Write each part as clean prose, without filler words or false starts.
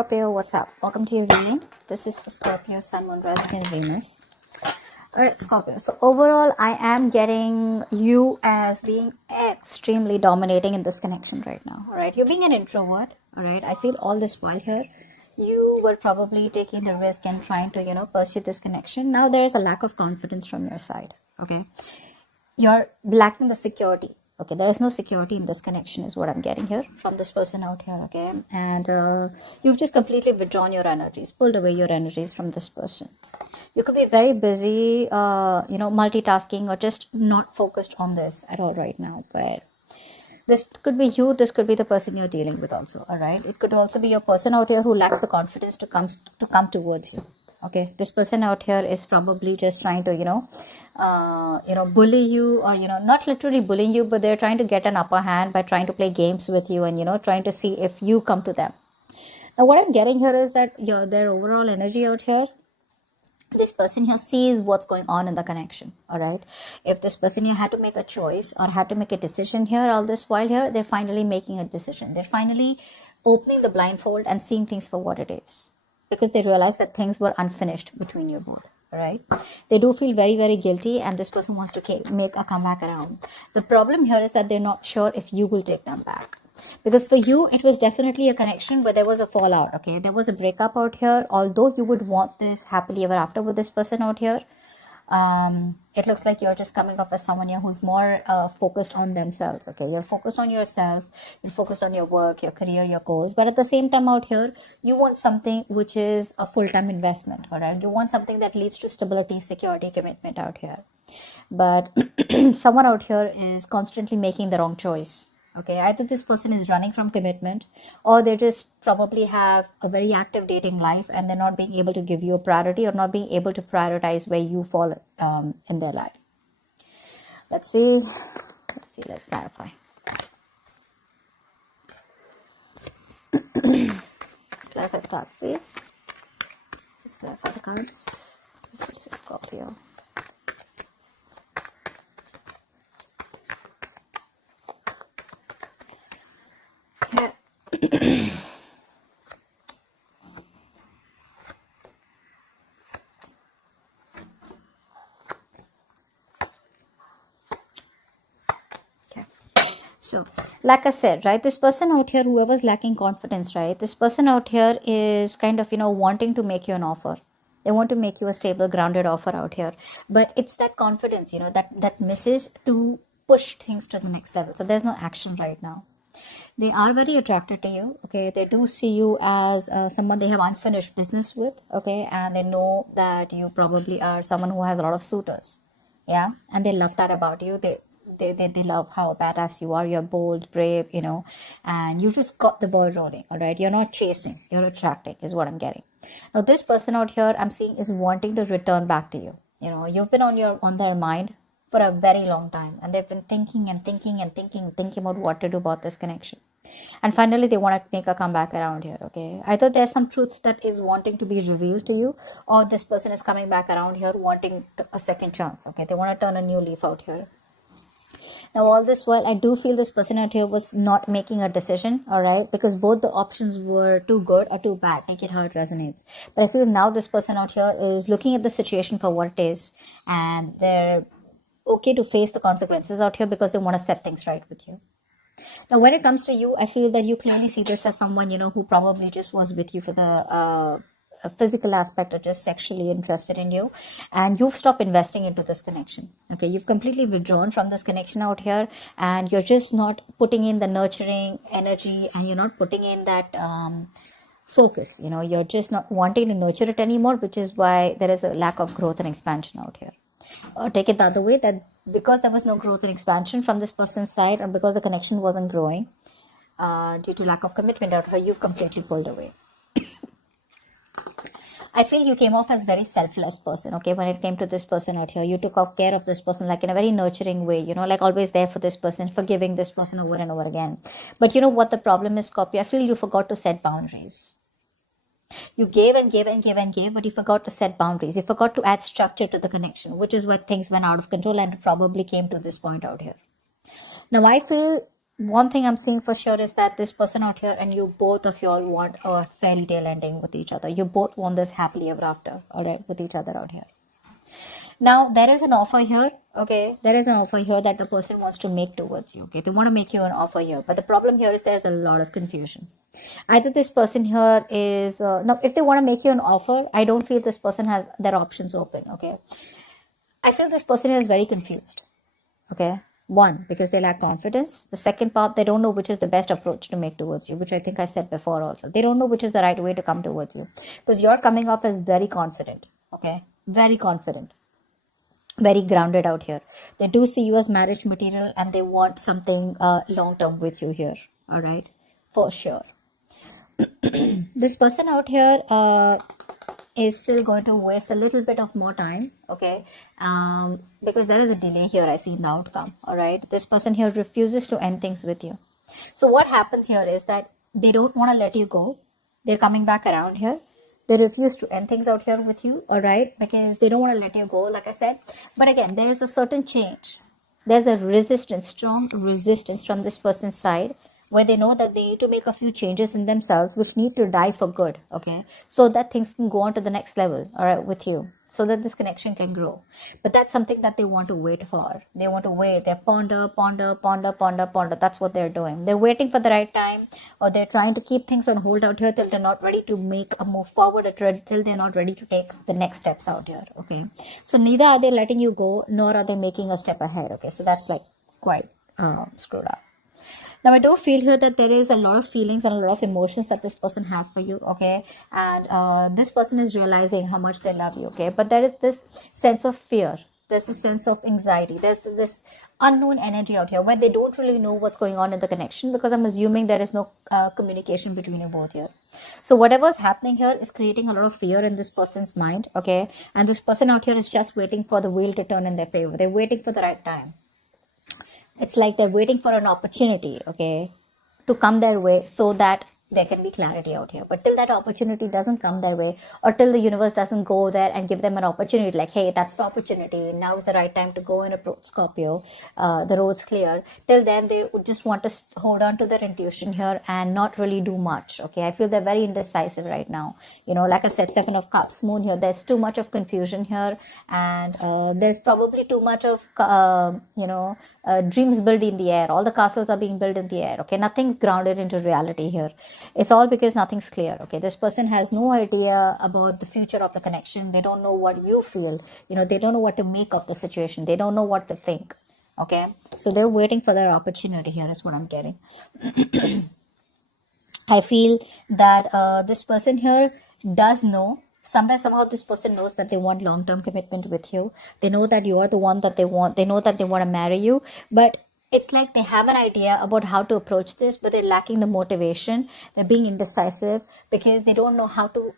Scorpio, what's up? Welcome to your reading. This is for Scorpio, Sun, Moon, Rising, and Venus. Alright, Scorpio. So overall, I am getting you as being extremely dominating in this connection right now. Alright, you're being an introvert. Alright, I feel all this while here, you were probably taking the risk and trying to, pursue this connection. Now there is a lack of confidence from your side. Okay, you're lacking the security. Okay, there is no security in this connection is what I'm getting here from this person out here. Okay, and you've just completely withdrawn your energies, pulled away your energies from this person. You could be very busy, multitasking, or just not focused on this at all right now. But this could be you, this could be the person you're dealing with also. All right, it could also be your person out here who lacks the confidence to come towards you. Okay, this person out here is probably just trying to bully you, or not literally bullying you, but they're trying to get an upper hand by trying to play games with you and trying to see if you come to them. Now what I'm getting here is that their overall energy out here, this person here sees what's going on in the connection. All right, if this person here had to make a choice or had to make a decision here, all this while here, they're finally making a decision. They're finally opening the blindfold and seeing things for what it is, because they realize that things were unfinished between you both. Right, they do feel very, very guilty, and this person wants to make a comeback around. The problem here is that they're not sure if you will take them back, because for you it was definitely a connection, but there was a fallout. Okay, there was a breakup out here. Although you would want this happily ever after with this person out here, it looks like you're just coming up as someone here who's more focused on themselves. Okay, you're focused on yourself, you're focused on your work, your career, your goals, but at the same time out here, you want something which is a full-time investment. All right, you want something that leads to stability, security, commitment out here. But someone out here is constantly making the wrong choice. Okay, either this person is running from commitment, or they just probably have a very active dating life and they're not being able to give you a priority, or not being able to prioritize where you fall in their life. Let's see, let's clarify. Clarify the card, please. Let's clarify the cards. This is for Scorpio. So, like I said, right, this person out here, whoever's lacking confidence, right, this person out here is kind of, wanting to make you an offer. They want to make you a stable, grounded offer out here. But it's that confidence, that misses to push things to the next level. So there's no action right now. They are very attracted to you. Okay, they do see you as someone they have unfinished business with. Okay, and they know that you probably are someone who has a lot of suitors. Yeah, and they love that about you. They love how badass you are. You're bold, brave, and you just got the ball rolling. All right, you're not chasing, you're attracting is what I'm getting. Now this person out here I'm seeing is wanting to return back to you. You've been on their mind for a very long time, and they've been thinking about what to do about this connection, and finally they want to make a comeback around here. Okay, either there's some truth that is wanting to be revealed to you, or this person is coming back around here wanting a second chance. Okay, they want to turn a new leaf out here. Now all this while, I do feel this person out here was not making a decision. All right, because both the options were too good or too bad. Take it how it resonates. But I feel now this person out here is looking at the situation for what it is, and they're okay to face the consequences out here because they want to set things right with you. Now when it comes to you, I feel that you clearly see this as someone who probably just was with you for the physical aspect, or just sexually interested in you, and you've stopped investing into this connection. Okay, you've completely withdrawn from this connection out here, and you're just not putting in the nurturing energy, and you're not putting in that focus. You're just not wanting to nurture it anymore, which is why there is a lack of growth and expansion out here. Or take it the other way, that because there was no growth and expansion from this person's side, or because the connection wasn't growing due to lack of commitment out here, you've completely pulled away. I feel you came off as very selfless person. Okay, when it came to this person out here, you took care of this person like in a very nurturing way, like always there for this person, forgiving this person over and over again. But you know what the problem is, Scorpio? I feel you forgot to set boundaries. You gave and gave and gave and gave, but you forgot to set boundaries. You forgot to add structure to the connection, which is where things went out of control and probably came to this point out here. Now I feel one thing I'm seeing for sure is that this person out here and you, both of you all want a fairy tale ending with each other. You both want this happily ever after, all right, with each other out here. Now, there is an offer here, okay? There is an offer here that the person wants to make towards you, okay? They want to make you an offer here. But the problem here is there's a lot of confusion. Either this person here is, now, if they want to make you an offer, I don't feel this person has their options open, okay? I feel this person is very confused, okay? One, because they lack confidence. The second part, they don't know which is the best approach to make towards you, which I think I said before also. They don't know which is the right way to come towards you because you're coming off as very confident, okay? Very confident, very grounded out here. They do see you as marriage material and they want something long term with you here, all right? For sure. This person out here is still going to waste a little bit of more time, okay? Because there is a delay here I see in the outcome, all right? This person here refuses to end things with you. So what happens here is that they don't want to let you go. They're coming back around here. They refuse to end things out here with you, all right? Because they don't want to let you go, like I said. But again, there is a certain change. There's a resistance, strong resistance from this person's side, where they know that they need to make a few changes in themselves which need to die for good, okay, so that things can go on to the next level, all right, with you, so that this connection can grow. But that's something that they want to wait for. They want to wait. They ponder. That's what they're doing. They're waiting for the right time, or they're trying to keep things on hold out here till they're not ready to make a move forward, or till they're not ready to take the next steps out here, okay? So neither are they letting you go, nor are they making a step ahead, okay? So that's like quite screwed up. Now, I do feel here that there is a lot of feelings and a lot of emotions that this person has for you, okay? And this person is realizing how much they love you, okay? But there is this sense of fear. There's a sense of anxiety. There's this unknown energy out here where they don't really know what's going on in the connection, because I'm assuming there is no communication between you both here. So whatever's happening here is creating a lot of fear in this person's mind, okay? And this person out here is just waiting for the wheel to turn in their favor. They're waiting for the right time. It's like they're waiting for an opportunity, okay, to come their way so that there can be clarity out here. But till that opportunity doesn't come their way, or till the universe doesn't go there and give them an opportunity, like, hey, that's the opportunity, now is the right time to go and approach Scorpio, the road's clear, till then they would just want to hold on to their intuition here and not really do much, okay? I feel they're very indecisive right now, you know, like I said, 7 of Cups, Moon here, there's too much of confusion here, and there's probably too much of dreams built in the air. All the castles are being built in the air, okay? Nothing grounded into reality here. It's all because nothing's clear, okay? This person has no idea about the future of the connection. They don't know what you feel, you know, they don't know what to make of the situation. They don't know what to think, okay? So they're waiting for their opportunity here is what I'm getting. I feel that this person here does know, somehow this person knows that they want long-term commitment with you. They know that you are the one that they want. They know that they want to marry you, but it's like they have an idea about how to approach this, but they're lacking the motivation. They're being indecisive because they don't know how to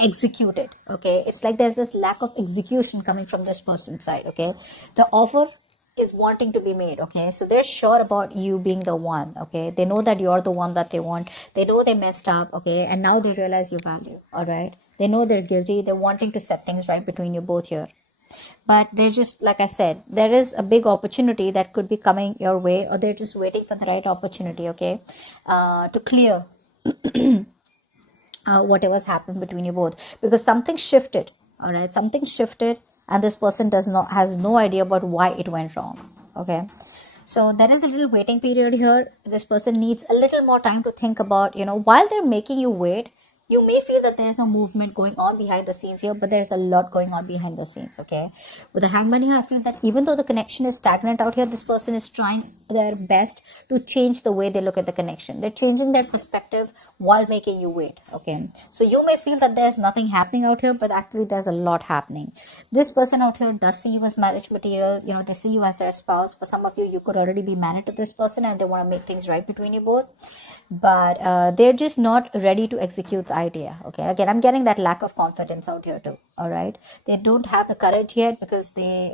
execute it, okay? It's like there's this lack of execution coming from this person's side, okay? The offer is wanting to be made, okay? So they're sure about you being the one, okay? They know that you're the one that they want. They know they messed up, okay? And now they realize your value, all right? They know they're guilty. They're wanting to set things right between you both here. But they're just, like I said, there is a big opportunity that could be coming your way, or they're just waiting for the right opportunity, okay, to clear whatever's happened between you both, because something shifted, all right? Something shifted, and this person has no idea about why it went wrong, okay? So there is a little waiting period here. This person needs a little more time to think about, you know, while they're making you wait. You may feel that there's no movement going on behind the scenes here, but there's a lot going on behind the scenes, okay? With the Hangman here, I feel that even though the connection is stagnant out here, this person is trying their best to change the way they look at the connection. They're changing their perspective while making you wait, okay? So you may feel that there's nothing happening out here, but actually there's a lot happening. This person out here does see you as marriage material. You know, they see you as their spouse. For some of you, you could already be married to this person and they want to make things right between you both. But they're just not ready to execute the idea, okay? Again, I'm getting that lack of confidence out here too, all right? They don't have the courage yet because they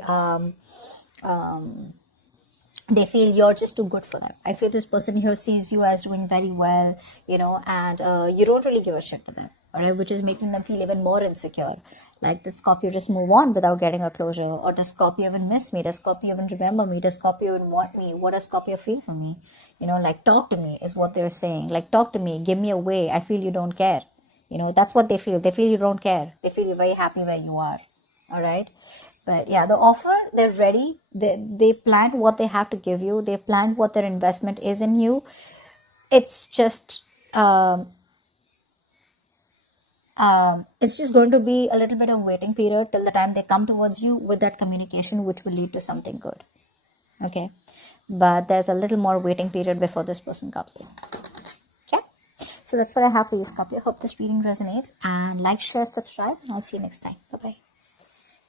feel you're just too good for them. I feel this person here sees you as doing very well, you know, and you don't really give a shit to them, all right, which is making them feel even more insecure. Like, did Scorpio just move on without getting a closure? Or does Scorpio even miss me? Does Scorpio even remember me? Does Scorpio even want me? What does Scorpio feel for me? You know, like, talk to me is what they're saying. Like, talk to me, give me a way. I feel you don't care. You know, that's what they feel. They feel you don't care. They feel you're very happy where you are. All right. But yeah, the offer, they're ready. They've planned what they have to give you. They've planned what their investment is in you. It's just it's just going to be a little bit of waiting period till the time they come towards you with that communication, which will lead to something good. Okay, but there's a little more waiting period before this person comes in. Okay, so that's what I have for you, Scorpio. Hope this reading resonates, and like, share, subscribe, and I'll see you next time. Bye bye.